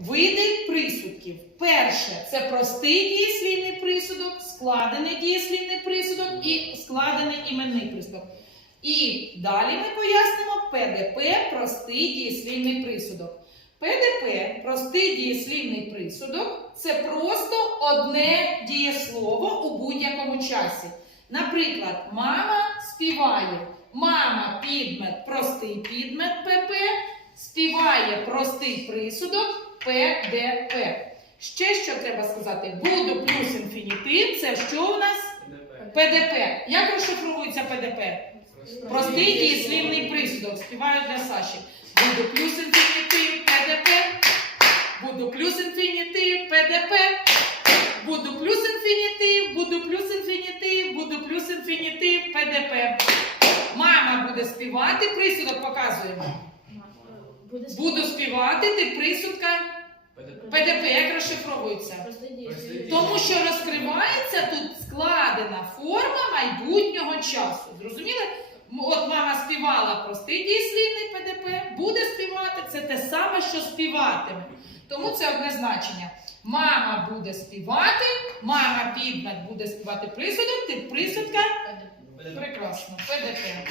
Види присудків. Перше це простий дієслівний присудок, складений дієслівний присудок і складений іменний присудок. І далі ми пояснимо ПДП простий дієслівний присудок. ПДП простий дієслівний присудок це просто одне дієслово у будь-якому часі. Наприклад, мама співає. Мама підмет, простий підмет ПП, співає простий присудок ПДП. Ще що треба сказати? Буду плюс інфінітив. Це що у нас? ПДП. Як розшифровується ПДП? Простий дієслівний присудок. Співаю для Саші. Буду плюс інфінітив, ПДП. Буду плюс інфінітив, ПДП. Буду плюс інфінітив, буду плюс інфінітив, буду плюс інфінітив, ПДП. Мама буде співати, присудок показуємо. Буде Буду співати, ти присудка ПДП. Як розшифровується? Тому що розкривається тут складена форма майбутнього часу. Зрозуміли? От мама співала простий дієслівний ПДП, буде співати це те саме, що співатиме. Тому це одне значення. Мама буде співати, мама підмет буде співати присудок, ти присудка. Прекрасно, ПДП.